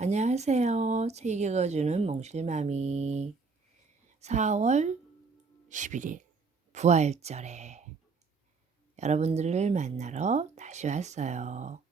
안녕하세요. 책 읽어주는 몽실맘이 4월 11일 부활절에 여러분들을 만나러 다시 왔어요.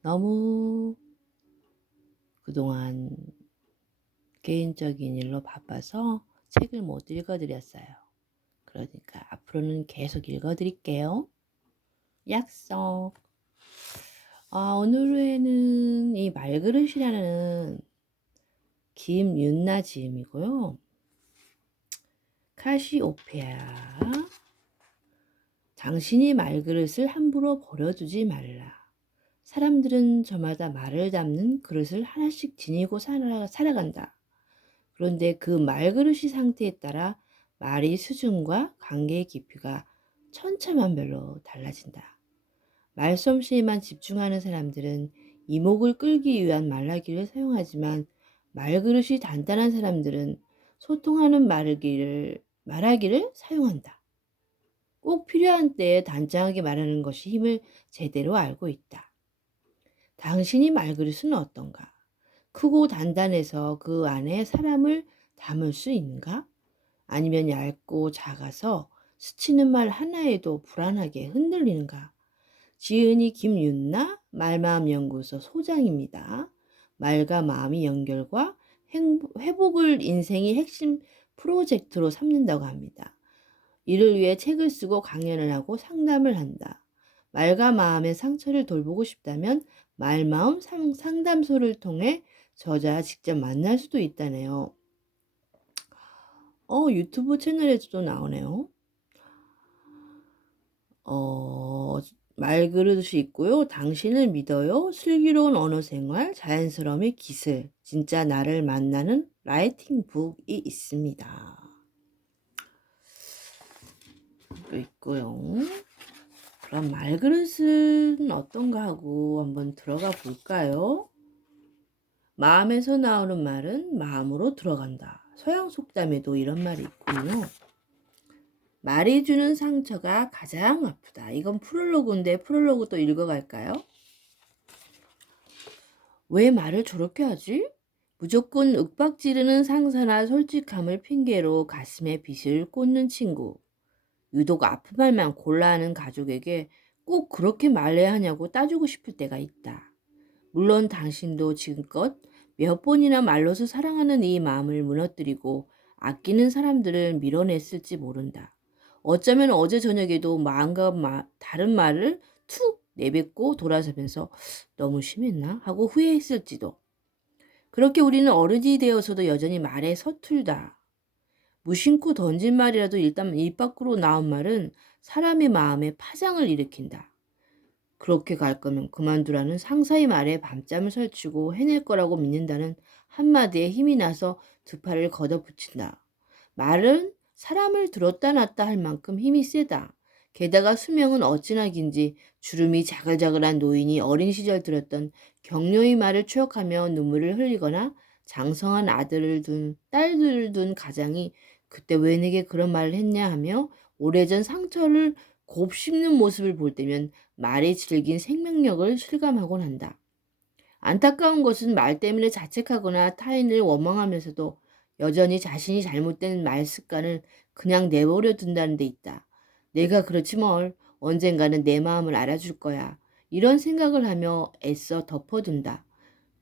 너무 그동안 개인적인 일로 바빠서 책을 못 읽어드렸어요. 그러니까 앞으로는 계속 읽어드릴게요. 약속. 오늘에는 이 말그릇이라는 김윤나 지음이고요. 카시오페아. 당신이 말그릇을 함부로 버려두지 말라. 사람들은 저마다 말을 담는 그릇을 하나씩 지니고 살아간다. 그런데 그 말그릇이 상태에 따라 말의 수준과 관계의 깊이가 천차만별로 달라진다. 말솜씨에만 집중하는 사람들은 이목을 끌기 위한 말하기를 사용하지만 말그릇이 단단한 사람들은 소통하는 말하기를 사용한다. 꼭 필요한 때에 단정하게 말하는 것이 힘을 제대로 알고 있다. 당신이 말그릇은 어떤가? 크고 단단해서 그 안에 사람을 담을 수 있는가? 아니면 얇고 작아서 스치는 말 하나에도 불안하게 흔들리는가? 지은이 김윤나 말마음연구소 소장입니다. 말과 마음의 연결과 회복을 인생의 핵심 프로젝트로 삼는다고 합니다. 이를 위해 책을 쓰고 강연을 하고 상담을 한다. 말과 마음의 상처를 돌보고 싶다면 말마음 상담소를 통해 저자와 직접 만날 수도 있다네요. 유튜브 채널에도 나오네요. 말그릇이 있고요. 당신을 믿어요. 슬기로운 언어생활, 자연스러움의 기술, 진짜 나를 만나는 라이팅북이 있습니다. 또 있고요. 그럼 말그릇은 어떤가 하고 한번 들어가 볼까요? 마음에서 나오는 말은 마음으로 들어간다. 서양 속담에도 이런 말이 있군요. 말이 주는 상처가 가장 아프다. 이건 프롤로그인데 프롤로그 또 읽어갈까요? 왜 말을 저렇게 하지? 무조건 윽박지르는 상사나 솔직함을 핑계로 가슴에 빗을 꽂는 친구. 유독 아픈 말만 골라 하는 가족에게 꼭 그렇게 말해야 하냐고 따지고 싶을 때가 있다. 물론 당신도 지금껏 몇 번이나 말로서 사랑하는 이 마음을 무너뜨리고 아끼는 사람들을 밀어냈을지 모른다. 어쩌면 어제 저녁에도 마음과 다른 말을 툭 내뱉고 돌아서면서 너무 심했나 하고 후회했을지도. 그렇게 우리는 어른이 되어서도 여전히 말에 서툴다. 무심코 던진 말이라도 일단 입 밖으로 나온 말은 사람의 마음에 파장을 일으킨다. 그렇게 갈 거면 그만두라는 상사의 말에 밤잠을 설치고 해낼 거라고 믿는다는 한마디에 힘이 나서 두 팔을 걷어붙인다. 말은 사람을 들었다 놨다 할 만큼 힘이 세다. 게다가 수명은 어찌나 긴지 주름이 자글자글한 노인이 어린 시절 들었던 격려의 말을 추억하며 눈물을 흘리거나 장성한 딸들을 둔 가장이 그때 왜 내게 그런 말을 했냐 하며 오래전 상처를 곱씹는 모습을 볼 때면 말의 질긴 생명력을 실감하곤 한다. 안타까운 것은 말 때문에 자책하거나 타인을 원망하면서도 여전히 자신이 잘못된 말 습관을 그냥 내버려 둔다는 데 있다. 내가 그렇지 뭘. 언젠가는 내 마음을 알아줄 거야. 이런 생각을 하며 애써 덮어둔다.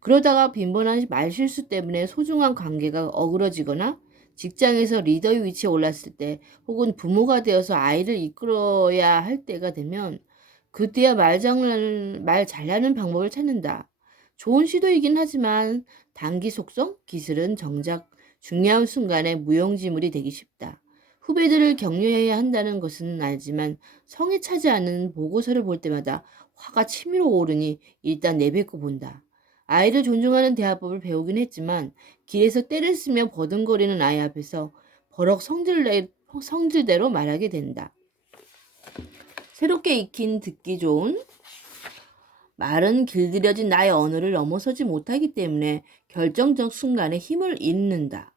그러다가 빈번한 말실수 때문에 소중한 관계가 어그러지거나 직장에서 리더의 위치에 올랐을 때 혹은 부모가 되어서 아이를 이끌어야 할 때가 되면 그때야 말 잘하는 방법을 찾는다. 좋은 시도이긴 하지만 단기 속성, 기술은 정작 중요한 순간에 무용지물이 되기 쉽다. 후배들을 격려해야 한다는 것은 알지만 성에 차지 않는 보고서를 볼 때마다 화가 치밀어 오르니 일단 내뱉고 본다. 아이를 존중하는 대화법을 배우긴 했지만 길에서 떼를 쓰며 버둥거리는 아이 앞에서 버럭 성질대로 말하게 된다. 새롭게 익힌 듣기 좋은 말은 길들여진 나의 언어를 넘어서지 못하기 때문에 결정적 순간에 힘을 잃는다.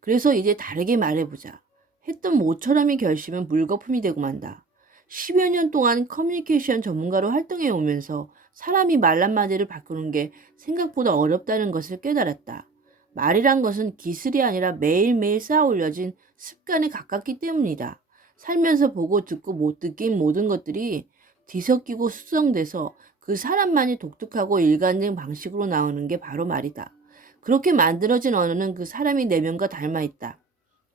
그래서 이제 다르게 말해보자. 했던 모처럼의 결심은 물거품이 되고 만다. 10여 년 동안 커뮤니케이션 전문가로 활동해 오면서 사람이 말 한마디를 바꾸는 게 생각보다 어렵다는 것을 깨달았다. 말이란 것은 기술이 아니라 매일매일 쌓아 올려진 습관에 가깝기 때문이다. 살면서 보고 듣고 못 느낀 모든 것들이 뒤섞이고 숙성돼서 그 사람만이 독특하고 일관된 방식으로 나오는 게 바로 말이다. 그렇게 만들어진 언어는 그 사람이 내면과 닮아 있다.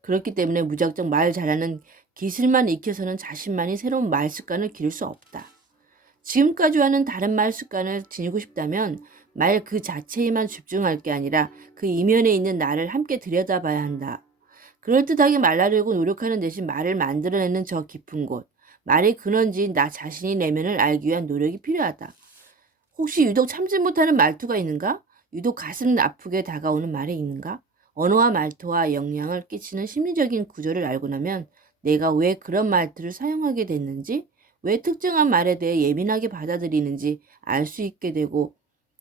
그렇기 때문에 무작정 말 잘하는 기술만 익혀서는 자신만이 새로운 말 습관을 기를 수 없다. 지금까지와는 다른 말 습관을 지니고 싶다면 말 그 자체에만 집중할 게 아니라 그 이면에 있는 나를 함께 들여다봐야 한다. 그럴듯하게 말하려고 노력하는 대신 말을 만들어내는 저 깊은 곳, 말의 근원지인 나 자신이 내면을 알기 위한 노력이 필요하다. 혹시 유독 참지 못하는 말투가 있는가? 유독 가슴 아프게 다가오는 말이 있는가? 언어와 말투와 영향을 끼치는 심리적인 구조를 알고 나면 내가 왜 그런 말투를 사용하게 됐는지, 왜 특정한 말에 대해 예민하게 받아들이는지 알 수 있게 되고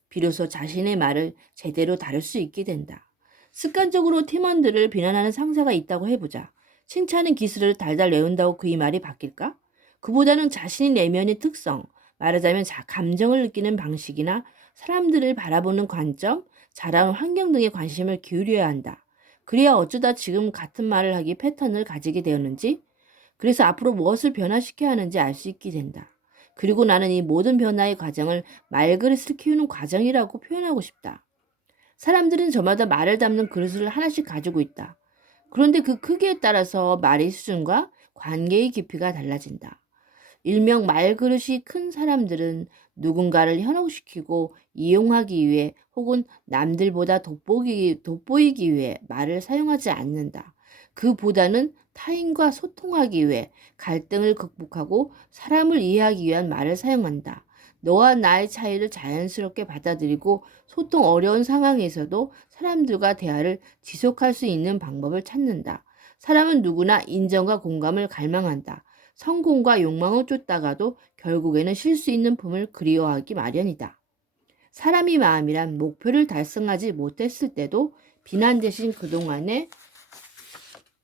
비로소 자신의 말을 제대로 다룰 수 있게 된다. 습관적으로 팀원들을 비난하는 상사가 있다고 해보자. 칭찬의 기술을 달달 외운다고 그의 말이 바뀔까? 그보다는 자신의 내면의 특성, 말하자면 감정을 느끼는 방식이나 사람들을 바라보는 관점, 자라온 환경 등에 관심을 기울여야 한다. 그래야 어쩌다 지금 같은 말을 하기 패턴을 가지게 되었는지, 그래서 앞으로 무엇을 변화시켜야 하는지 알 수 있게 된다. 그리고 나는 이 모든 변화의 과정을 말그릇을 키우는 과정이라고 표현하고 싶다. 사람들은 저마다 말을 담는 그릇을 하나씩 가지고 있다. 그런데 그 크기에 따라서 말의 수준과 관계의 깊이가 달라진다. 일명 말그릇이 큰 사람들은 누군가를 현혹시키고 이용하기 위해 혹은 남들보다 돋보이기 위해 말을 사용하지 않는다. 그보다는 타인과 소통하기 위해 갈등을 극복하고 사람을 이해하기 위한 말을 사용한다. 너와 나의 차이를 자연스럽게 받아들이고 소통 어려운 상황에서도 사람들과 대화를 지속할 수 있는 방법을 찾는다. 사람은 누구나 인정과 공감을 갈망한다. 성공과 욕망을 쫓다가도 결국에는 쉴 수 있는 품을 그리워하기 마련이다. 사람이 마음이란 목표를 달성하지 못했을 때도 비난 대신 그동안의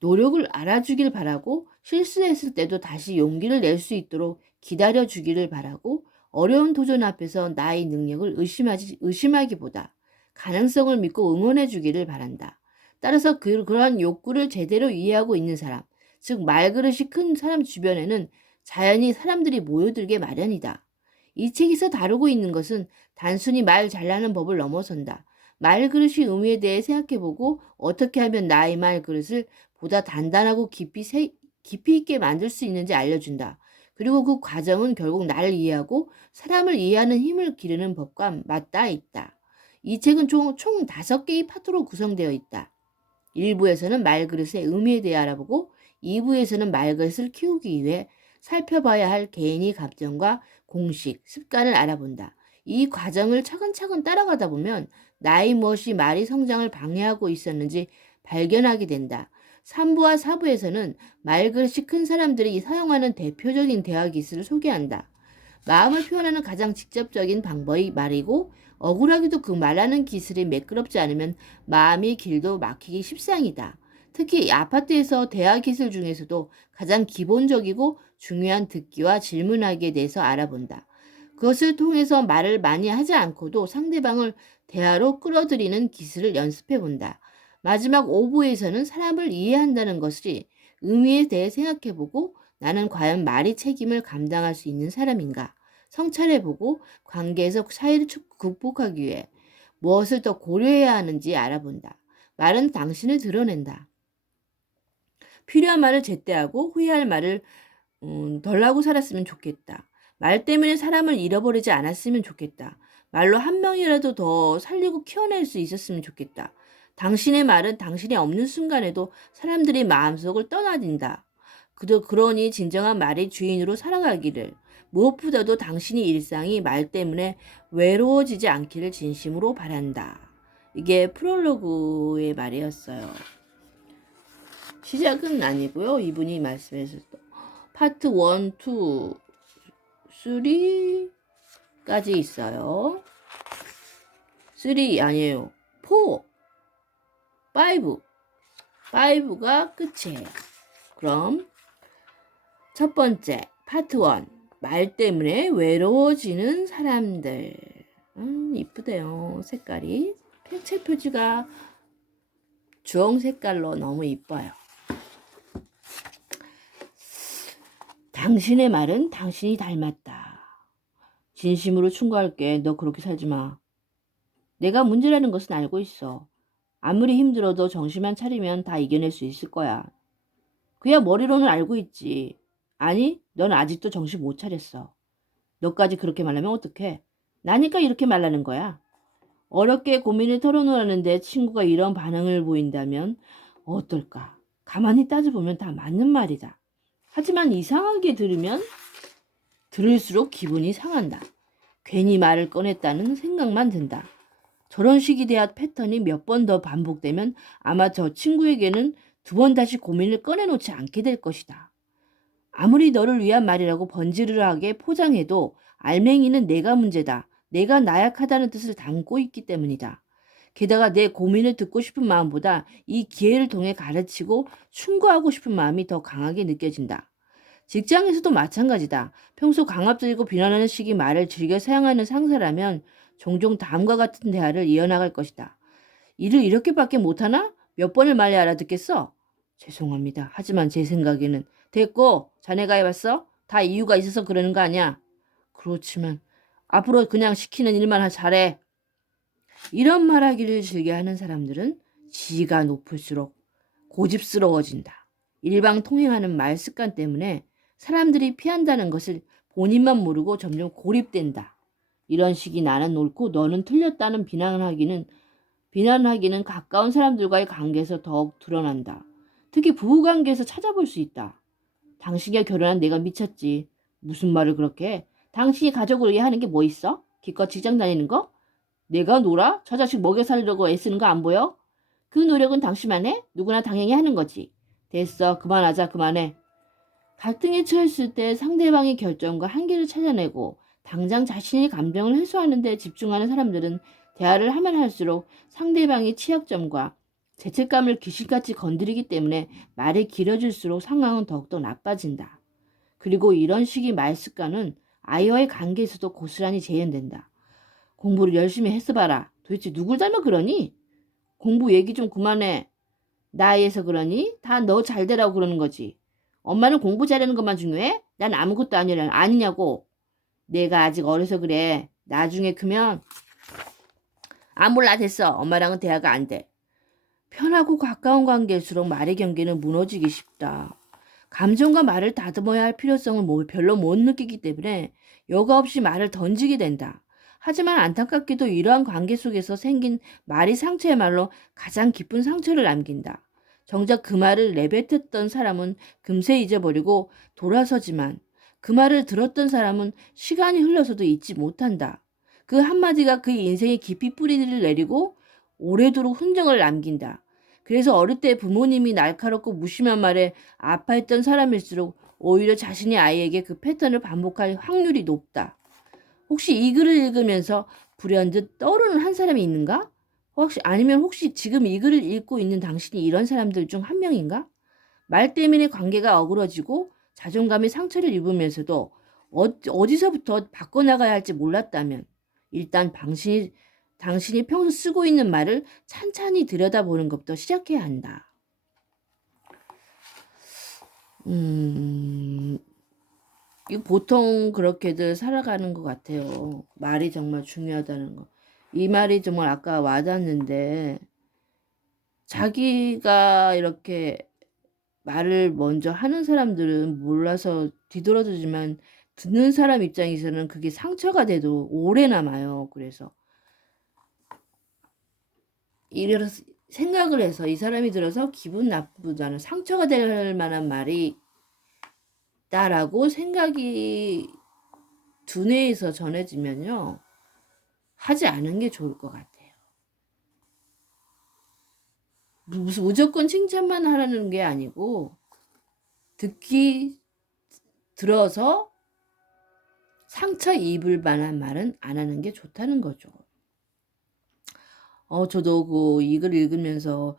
노력을 알아주길 바라고 실수했을 때도 다시 용기를 낼 수 있도록 기다려주기를 바라고 어려운 도전 앞에서 나의 능력을 의심하기보다 가능성을 믿고 응원해주기를 바란다. 따라서 그러한 욕구를 제대로 이해하고 있는 사람, 즉 말그릇이 큰 사람 주변에는 자연히 사람들이 모여들게 마련이다. 이 책에서 다루고 있는 것은 단순히 말 잘하는 법을 넘어선다. 말그릇의 의미에 대해 생각해보고 어떻게 하면 나의 말그릇을 보다 단단하고 깊이 있게 만들 수 있는지 알려준다. 그리고 그 과정은 결국 나를 이해하고 사람을 이해하는 힘을 기르는 법과 맞닿아 있다. 이 책은 총 5개의 파트로 구성되어 있다. 1부에서는 말그릇의 의미에 대해 알아보고 2부에서는 말그릇을 키우기 위해 살펴봐야 할 개인의 감정과 공식, 습관을 알아본다. 이 과정을 차근차근 따라가다 보면 나의 무엇이 말의 성장을 방해하고 있었는지 발견하게 된다. 3부와 4부에서는 말그릇이 큰 사람들이 사용하는 대표적인 대화 기술을 소개한다. 마음을 표현하는 가장 직접적인 방법이 말이고 억울하게도 그 말하는 기술이 매끄럽지 않으면 마음의 길도 막히기 십상이다. 특히 아파트에서 대화 기술 중에서도 가장 기본적이고 중요한 듣기와 질문하기에 대해서 알아본다. 그것을 통해서 말을 많이 하지 않고도 상대방을 대화로 끌어들이는 기술을 연습해 본다. 마지막 5부에서는 사람을 이해한다는 것이 의미에 대해 생각해보고 나는 과연 말이 책임을 감당할 수 있는 사람인가? 성찰해보고 관계에서 차이를 극복하기 위해 무엇을 더 고려해야 하는지 알아본다. 말은 당신을 드러낸다. 필요한 말을 제때하고 후회할 말을 덜 하고 살았으면 좋겠다. 말 때문에 사람을 잃어버리지 않았으면 좋겠다. 말로 한 명이라도 더 살리고 키워낼 수 있었으면 좋겠다. 당신의 말은 당신이 없는 순간에도 사람들의 마음속을 떠나든다. 그러니 진정한 말의 주인으로 살아가기를, 무엇보다도 당신의 일상이 말 때문에 외로워지지 않기를 진심으로 바란다. 이게 프롤로그의 말이었어요. 시작은 아니고요. 이분이 말씀해서 파트 1, 2, 3까지 있어요. 3 아니에요. 4, 5. 5가 끝이에요. 그럼 첫 번째 파트 1. 말 때문에 외로워지는 사람들. 이쁘대요. 색깔이. 책 표지가 주홍 색깔로 너무 이뻐요. 당신의 말은 당신이 닮았다. 진심으로 충고할게. 너 그렇게 살지 마. 내가 문제라는 것은 알고 있어. 아무리 힘들어도 정신만 차리면 다 이겨낼 수 있을 거야. 그야 머리로는 알고 있지. 아니, 넌 아직도 정신 못 차렸어. 너까지 그렇게 말하면 어떡해? 나니까 이렇게 말하는 거야. 어렵게 고민을 털어놓았는데 친구가 이런 반응을 보인다면 어떨까? 가만히 따져보면 다 맞는 말이다. 하지만 이상하게 들으면 들을수록 기분이 상한다. 괜히 말을 꺼냈다는 생각만 든다. 저런 식이 대화 패턴이 몇 번 더 반복되면 아마 저 친구에게는 두 번 다시 고민을 꺼내놓지 않게 될 것이다. 아무리 너를 위한 말이라고 번지르르하게 포장해도 알맹이는 내가 문제다. 내가 나약하다는 뜻을 담고 있기 때문이다. 게다가 내 고민을 듣고 싶은 마음보다 이 기회를 통해 가르치고 충고하고 싶은 마음이 더 강하게 느껴진다. 직장에서도 마찬가지다. 평소 강압적이고 비난하는 식의 말을 즐겨 사용하는 상사라면 종종 다음과 같은 대화를 이어나갈 것이다. 일을 이렇게밖에 못하나? 몇 번을 말해야 알아듣겠어? 죄송합니다. 하지만 제 생각에는 됐고 자네가 해봤어? 다 이유가 있어서 그러는 거 아니야? 그렇지만 앞으로 그냥 시키는 일만 잘해. 이런 말하기를 즐겨하는 사람들은 지위가 높을수록 고집스러워진다. 일방통행하는 말 습관 때문에 사람들이 피한다는 것을 본인만 모르고 점점 고립된다. 이런 식이 나는 옳고 너는 틀렸다는 비난하기는 가까운 사람들과의 관계에서 더욱 드러난다. 특히 부부관계에서 찾아볼 수 있다. 당신과 결혼한 내가 미쳤지. 무슨 말을 그렇게 해? 당신이 가족을 위해 하는 게 뭐 있어? 기껏 직장 다니는 거? 내가 놀아? 저 자식 먹여 살리려고 애쓰는 거 안 보여? 그 노력은 당신만 해? 누구나 당연히 하는 거지. 됐어. 그만하자. 그만해. 갈등에 처했을 때 상대방의 결정과 한계를 찾아내고 당장 자신의 감정을 해소하는 데 집중하는 사람들은 대화를 하면 할수록 상대방의 취약점과 죄책감을 귀신같이 건드리기 때문에 말이 길어질수록 상황은 더욱더 나빠진다. 그리고 이런 식의 말 습관은 아이와의 관계에서도 고스란히 재현된다. 공부를 열심히 했어 봐라. 도대체 누굴 닮아 그러니? 공부 얘기 좀 그만해. 나이에서 그러니? 다 너 잘되라고 그러는 거지. 엄마는 공부 잘하는 것만 중요해? 난 아무것도 아니냐고. 내가 아직 어려서 그래. 나중에 크면 몰라 됐어. 엄마랑은 대화가 안 돼. 편하고 가까운 관계일수록 말의 경계는 무너지기 쉽다. 감정과 말을 다듬어야 할 필요성을 별로 못 느끼기 때문에 여과 없이 말을 던지게 된다. 하지만 안타깝게도 이러한 관계 속에서 생긴 말이 상처야말로 가장 깊은 상처를 남긴다. 정작 그 말을 내뱉었던 사람은 금세 잊어버리고 돌아서지만 그 말을 들었던 사람은 시간이 흘러서도 잊지 못한다. 그 한마디가 그의 인생에 깊이 뿌리를 내리고 오래도록 흔적을 남긴다. 그래서 어릴 때 부모님이 날카롭고 무심한 말에 아파했던 사람일수록 오히려 자신의 아이에게 그 패턴을 반복할 확률이 높다. 혹시 이 글을 읽으면서 불현듯 떠오르는 한 사람이 있는가? 혹시 지금 이 글을 읽고 있는 당신이 이런 사람들 중 한 명인가? 말 때문에 관계가 어그러지고 자존감에 상처를 입으면서도 어디서부터 바꿔나가야 할지 몰랐다면 일단 당신이 평소 쓰고 있는 말을 찬찬히 들여다보는 것부터 시작해야 한다. 보통 그렇게들 살아가는 것 같아요. 말이 정말 중요하다는 거. 이 말이 정말 아까 와닿는데 자기가 이렇게 말을 먼저 하는 사람들은 몰라서 뒤돌아서지만 듣는 사람 입장에서는 그게 상처가 돼도 오래 남아요. 그래서 이래서 생각을 해서 이 사람이 들어서 기분 나쁘다는 상처가 될 만한 말이 있다라고 생각이 두뇌에서 전해지면요. 하지 않은 게 좋을 것 같아요. 무슨 무조건 칭찬만 하라는 게 아니고 들어서 상처 입을 만한 말은 안 하는 게 좋다는 거죠. 저도 이 글 읽으면서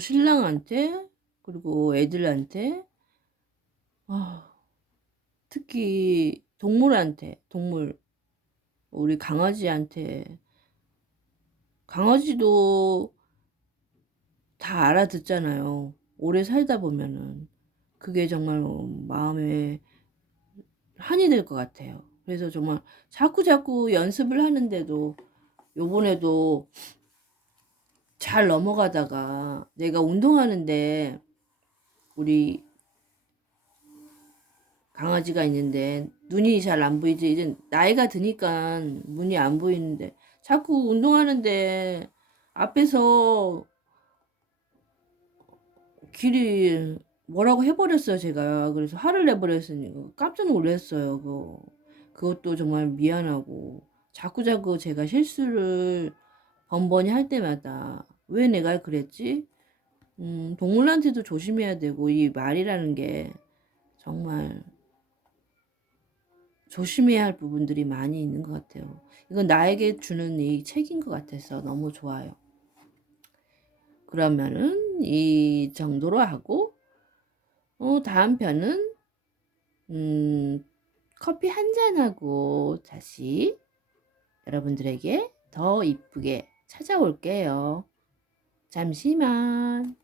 신랑한테 그리고 애들한테 특히 동물, 우리 강아지한테, 강아지도 다 알아듣잖아요. 오래 살다 보면은. 그게 정말 마음에 한이 될 것 같아요. 그래서 정말 자꾸 연습을 하는데도 요번에도 잘 넘어가다가 내가 운동하는데 우리 강아지가 있는데 눈이 잘 안 보이지. 이제 나이가 드니까 눈이 안 보이는데 자꾸 운동하는데 앞에서 길이 뭐라고 해버렸어요, 제가. 그래서 화를 내버렸으니 깜짝 놀랐어요. 그것도 정말 미안하고 자꾸자꾸 제가 실수를 번번이 할 때마다 왜 내가 그랬지? 동물한테도 조심해야 되고 이 말이라는 게 정말 조심해야 할 부분들이 많이 있는 것 같아요. 이건 나에게 주는 이 책인 것 같아서 너무 좋아요. 그러면은 이 정도로 하고 다음 편은 커피 한 잔하고 다시 여러분들에게 더 이쁘게 찾아올게요. 잠시만.